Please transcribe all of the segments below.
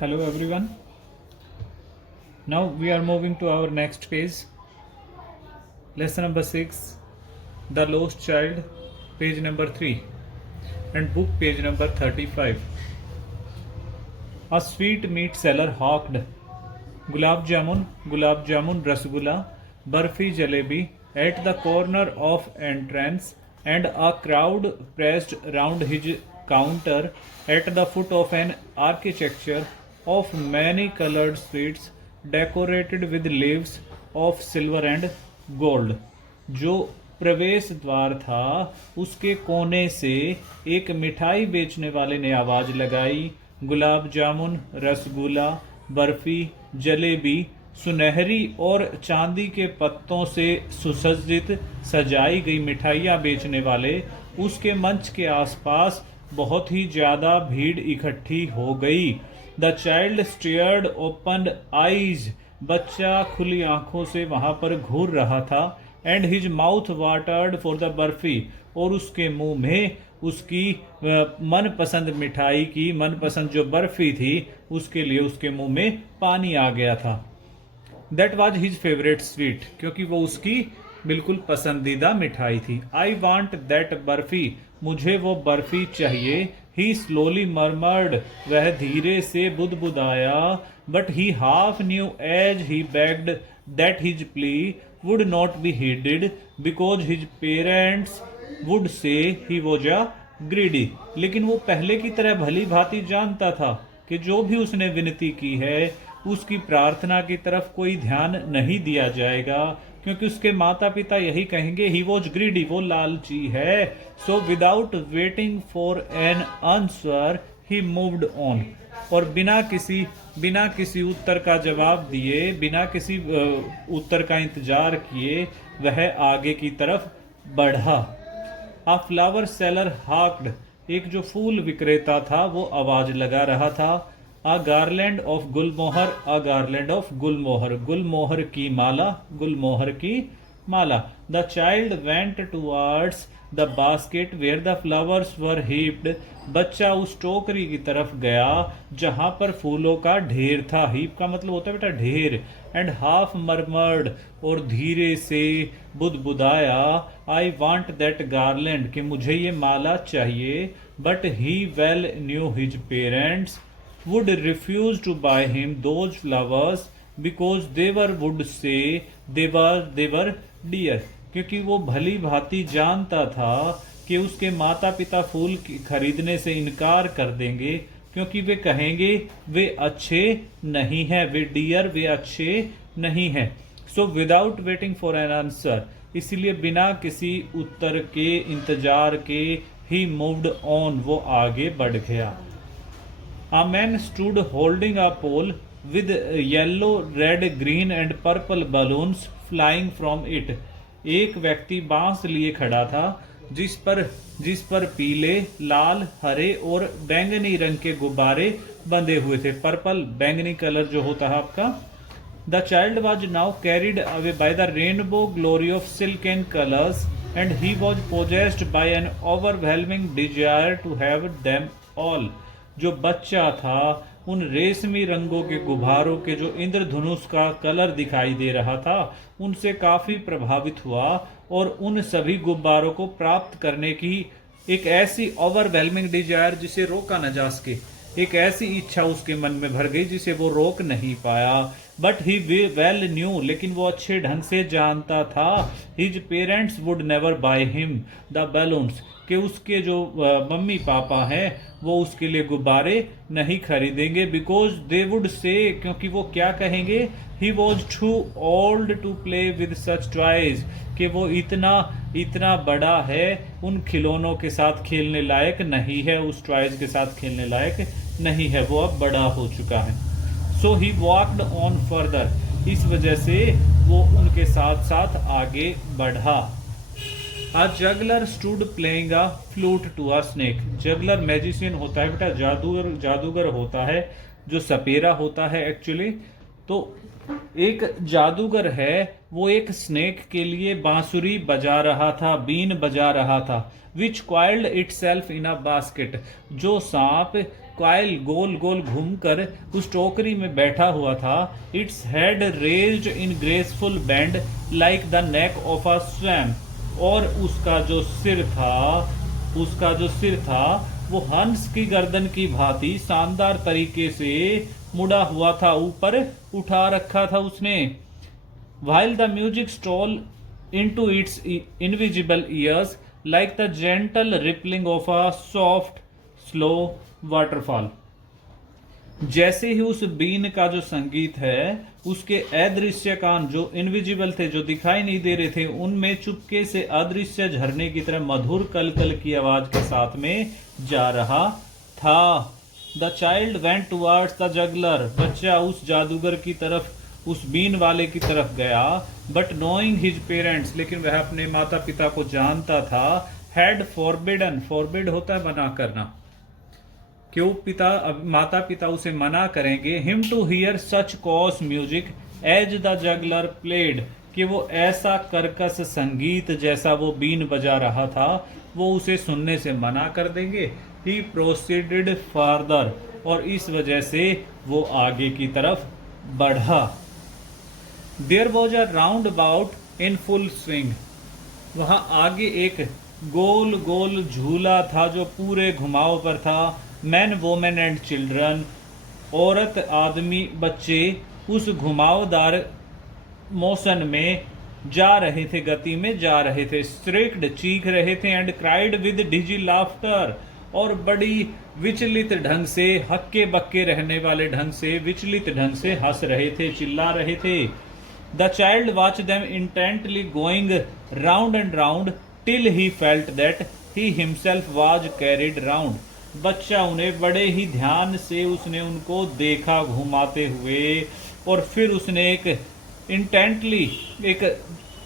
Hello everyone. Now we are moving to our next page. Lesson number 6, The Lost Child, page number 3, and book page number 35. A sweet meat seller hawked gulab jamun, rasgulla, barfi jalebi at the corner of entrance, and a crowd pressed round his counter at the foot of an architecture of many colored sweets decorated with leaves of silver and gold. जो प्रवेश द्वार था उसके कोने से एक मिठाई बेचने वाले ने आवाज लगाई, गुलाब जामुन, रसगुल्ला, बर्फी, जलेबी, सुनहरी और चांदी के पत्तों से सुसज्जित सजाई गई मिठाइयाँ बेचने वाले उसके मंच के आसपास बहुत ही ज्यादा भीड़ इकट्ठी हो गई। The child stared open eyes, बच्चा खुली आंखों से वहां पर घूर रहा था। And his mouth watered for the barfi, और उसके मुंह में उसकी मनपसंद मिठाई की मनपसंद जो बर्फी थी उसके लिए उसके मुंह में पानी आ गया था। That was his favourite sweet, क्योंकि वो उसकी बिल्कुल पसंदीदा मिठाई थी। आई वॉन्ट दैट बर्फी, मुझे वो बर्फी चाहिए। ही स्लोली मरमर्ड, वह धीरे से बुदबुदाया। But he half knew as he begged that his plea would not be heeded because his parents would say he was a greedy. लेकिन वो पहले की तरह भली भांति जानता था कि जो भी उसने विनती की है उसकी प्रार्थना की तरफ कोई ध्यान नहीं दिया जाएगा, क्योंकि उसके माता पिता यही कहेंगे ही वॉज ग्रीडी, वो लालची है। So without waiting for an answer he moved on, और बिना किसी उत्तर का जवाब दिए, बिना किसी उत्तर का इंतजार किए वह आगे की तरफ बढ़ा। आ फ्लावर सेलर हाक्ड, एक जो फूल विक्रेता था वो आवाज लगा रहा था। A garland of gulmohar, a garland of gulmohar, गुलमोहर की माला, गुलमोहर की माला। The child went towards the basket where the flowers were heaped, बच्चा उस टोकरी की तरफ गया जहां पर फूलों का ढेर था। हीप का मतलब होता है बेटा ढेर। एंड हाफ मरमर्ड, और धीरे से बुदबुदाया, आई वांट दैट गार्लैंड, कि मुझे ये माला चाहिए। But he well new his parents would refuse to buy him those flowers because they would say they were dear, क्योंकि वो भली भांति जानता था कि उसके माता पिता फूल खरीदने से इनकार कर देंगे, क्योंकि वे कहेंगे वे अच्छे नहीं हैं, वे डियर, वे अच्छे नहीं हैं। So without waiting for an answer, इसलिए बिना किसी उत्तर के इंतजार के ही मूव्ड ऑन, वो आगे बढ़ गया। A man stood holding a pole with yellow, red, green and purple balloons flying from it. एक व्यक्ति बांस लिए खड़ा था जिस पर पीले, लाल, हरे और बैंगनी रंग के गुब्बारे बंधे हुए थे। पर्पल बैंगनी कलर जो होता है आपका। The child was now carried away by the rainbow glory of silken colors, and he was possessed by an overwhelming desire to have them all. जो बच्चा था उन रेशमी रंगों के गुब्बारों के जो इंद्रधनुष का कलर दिखाई दे रहा था उनसे काफी प्रभावित हुआ, और उन सभी गुब्बारों को प्राप्त करने की एक ऐसी ओवरवेलमिंग डिजायर जिसे रोका न जा सके, एक ऐसी इच्छा उसके मन में भर गई जिसे वो रोक नहीं पाया। बट ही वेल न्यू, लेकिन वो अच्छे ढंग से जानता था, his parents would never by him the balloons, कि उसके जो मम्मी पापा हैं वो उसके लिए गुब्बारे नहीं खरीदेंगे। बिकॉज दे वुड से, क्योंकि वो क्या कहेंगे, he was too old to play with such toys, कि वो इतना बड़ा है, उन खिलौनों के साथ खेलने लायक नहीं है, उस टॉयज के साथ खेलने लायक नहीं है, वो अब बड़ा हो चुका है। सो ही वॉकड ऑन फर्दर, इस वजह से वो उनके साथ साथ आगे बढ़ा। A juggler stood playing a flute to a snake. Juggler magician होता है बेटा, जादूगर होता है, जो सपेरा होता है एक्चुअली। तो एक जादूगर है, वो एक स्नेक के लिए बांसुरी बजा रहा था, बीन बजा रहा था। विच क्वाइल्ड इट सेल्फ इन अ बास्केट, जो सांप क्वाइल गोल गोल घूमकर उस टोकरी में बैठा हुआ था। Its head raised in graceful band like the neck of a swum, और उसका जो सिर था वो हंस की गर्दन की भांति शानदार तरीके से मुड़ा हुआ था, ऊपर उठा रखा था उसने। While the music stole into its invisible ears like the gentle rippling of a soft, slow waterfall. जैसे ही उस बीन का जो संगीत है, उसके अदृश्य कान जो इनविजिबल थे, जो दिखाई नहीं दे रहे थे, उनमें चुपके से अदृश्य झरने की तरह मधुर कलकल की आवाज के साथ में जा रहा था। The child went towards the juggler, बच्चा उस जादूगर की तरफ, उस बीन वाले की तरफ गया। बट नोइंग हिज पेरेंट्स, लेकिन वह अपने माता पिता को जानता था। हैड फॉरबिडन, फॉरबिड होता है मना करना, क्यों माता पिता उसे मना करेंगे। Him to hear such coarse music as the juggler played, कि वो ऐसा कर्कश संगीत जैसा वो बीन बजा रहा था वो उसे सुनने से मना कर देंगे। ही प्रोसीडेड फार्दर, और इस वजह से वो आगे की तरफ बढ़ा। There was a round about in full swing, वहां आगे एक गोल गोल झूला था जो पूरे घुमाव पर था। मैन वोमेन एंड चिल्ड्रन, औरत आदमी बच्चे उस घुमावदार मोशन में जा रहे थे, गति में जा रहे थे। स्ट्रिक्ड, चीख रहे थे। And cried with dizzy laughter, और बड़ी विचलित ढंग से, हक्के बक्के रहने वाले ढंग से, विचलित ढंग से हंस रहे थे, चिल्ला रहे थे। The child watch them intently going round and round till he felt that he himself was carried round. बच्चा उन्हें बड़े ही ध्यान से, उसने उनको देखा घुमाते हुए, और फिर उसने एक इंटेंटली, एक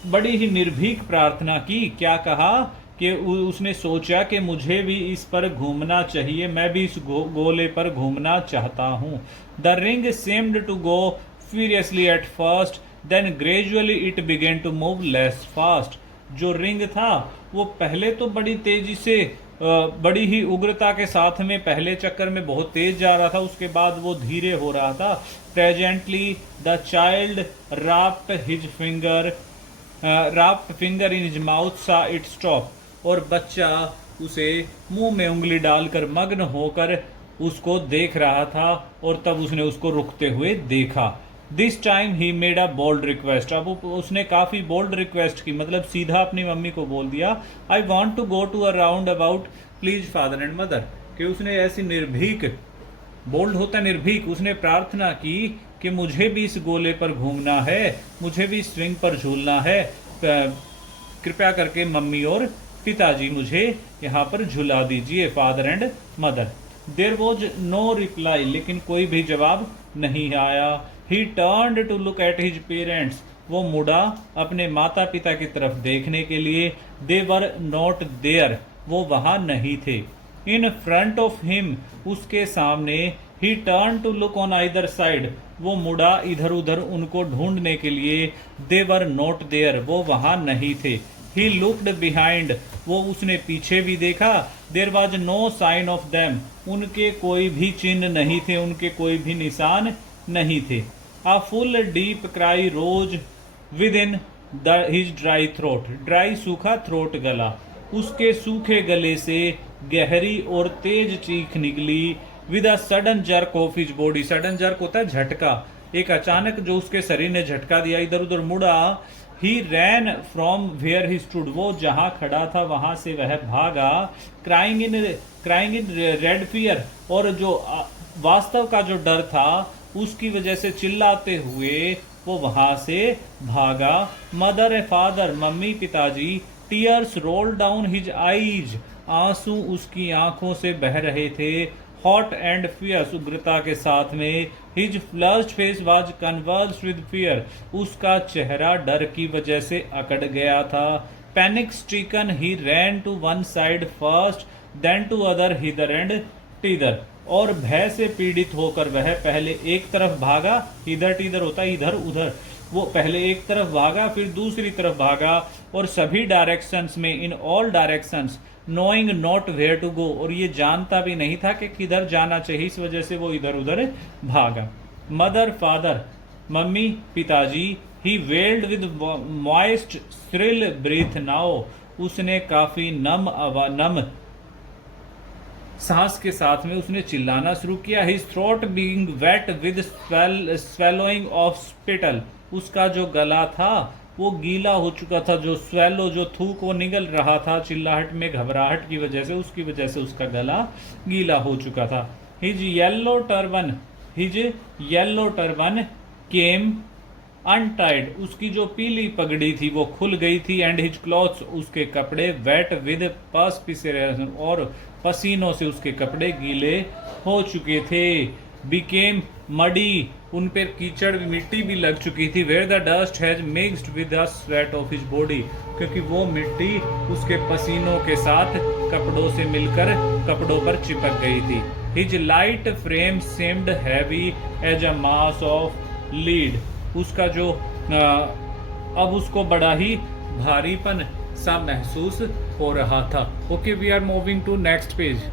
बड़ी ही निर्भीक प्रार्थना की। क्या कहा कि उसने सोचा कि मुझे भी इस पर घूमना चाहिए, मैं भी इस गोले पर घूमना चाहता हूँ। The ring seemed to go furiously at first, then gradually it began to move less fast. जो रिंग था वो पहले तो बड़ी तेजी से, बड़ी ही उग्रता के साथ में पहले चक्कर में बहुत तेज जा रहा था, उसके बाद वो धीरे हो रहा था। Presently the child wrapped finger in his mouth, saw it stop, और बच्चा उसे मुंह में उंगली डालकर मग्न होकर उसको देख रहा था, और तब उसने उसको रुकते हुए देखा। This time he made a bold request, अब उसने काफी बोल्ड रिक्वेस्ट की, मतलब सीधा अपनी मम्मी को बोल दिया, I want to go to a round about please father and mother, कि उसने ऐसी निर्भीक, बोल्ड होता निर्भीक, उसने प्रार्थना की कि मुझे भी इस गोले पर घूमना है, मुझे भी स्विंग पर झूलना है, कृपया करके मम्मी और पिताजी मुझे यहाँ पर झुला दीजिए, father and mother. There was no reply, लेकिन कोई भी जवाब नहीं आया। He turned to look at his parents, वो मुड़ा अपने माता पिता की तरफ देखने के लिए। दे वर नॉट देयर, वो वहां नहीं थे। इन फ्रंट ऑफ हिम, उसके सामने। He turn to look on either side, वो मुड़ा इधर उधर उनको ढूंढने के लिए। दे वर नॉट देयर, वो वहां नहीं थे। ही लुक्ड बिहाइंड, वो उसने पीछे भी देखा। There was no sign of them, उनके कोई भी चिन्ह नहीं थे, उनके कोई भी निशान नहीं थे। A full deep cry rose within his dry throat. Dry सूखा थ्रोट गला, उसके सूखे गले से गहरी और तेज चीख निकली। With a sudden jerk of his body, sudden jerk होता है झटका, एक अचानक जो उसके शरीर ने झटका दिया, इधर उधर मुड़ा। He ran from where he stood, वो जहां खड़ा था वहां से वह भागा। क्राइंग इन रेड फियर, और जो वास्तव का जो डर था उसकी वजह से चिल्लाते हुए वो वहां से भागा। मदर ए फादर, मम्मी पिताजी। Tears roll down his eyes, आंसू उसकी आंखों से बह रहे थे। हॉट एंड फियर्स, उग्रता के साथ में। His flushed face was conversed with fear, उसका चेहरा डर की वजह से अकड़ गया था। Panic stricken he ran to one side first, then to other, hither and thither, और भय से पीड़ित होकर वह पहले एक तरफ भागा, इधर टिधर होता है इधर उधर, वो पहले एक तरफ भागा फिर दूसरी तरफ भागा, और सभी डायरेक्शंस में, in all directions, knowing not where to go, और ये जानता भी नहीं था कि किधर जाना चाहिए, इस वजह से वो इधर उधर भागा। मदर फादर, मम्मी पिताजी, he wailed with moist shrill breath now, उसने काफी नम सांस के साथ में उसने चिल्लाना शुरू किया। His throat being wet with swallowing of spittle, उसका जो गला था वो गीला हो चुका था, जो स्वेलो जो थूक वो निगल रहा था चिल्लाहट में, घबराहट की वजह से, उसकी वजह से उसका गला गीला हो चुका था। हिज येलो टर्बन केम अनटाइड, उसकी जो पीली पगड़ी थी वो खुल गई थी। एंड हिज क्लॉथ्स, उसके कपड़े, वेट विद पर्सपिरेशन, और पसीनों से उसके कपड़े गीले हो चुके थे। बिकेम मडी, उन पर कीचड़ मिट्टी भी लग चुकी थी। Where the dust has mixed with the sweat of his body, क्योंकि वो मिट्टी उसके पसीनों के साथ कपड़ों से मिलकर कपड़ों पर चिपक गई थी। His light frame seemed heavy as a mass of lead, उसका जो अब उसको बड़ा ही भारीपन सा महसूस हो रहा था। Okay, we are moving to next page.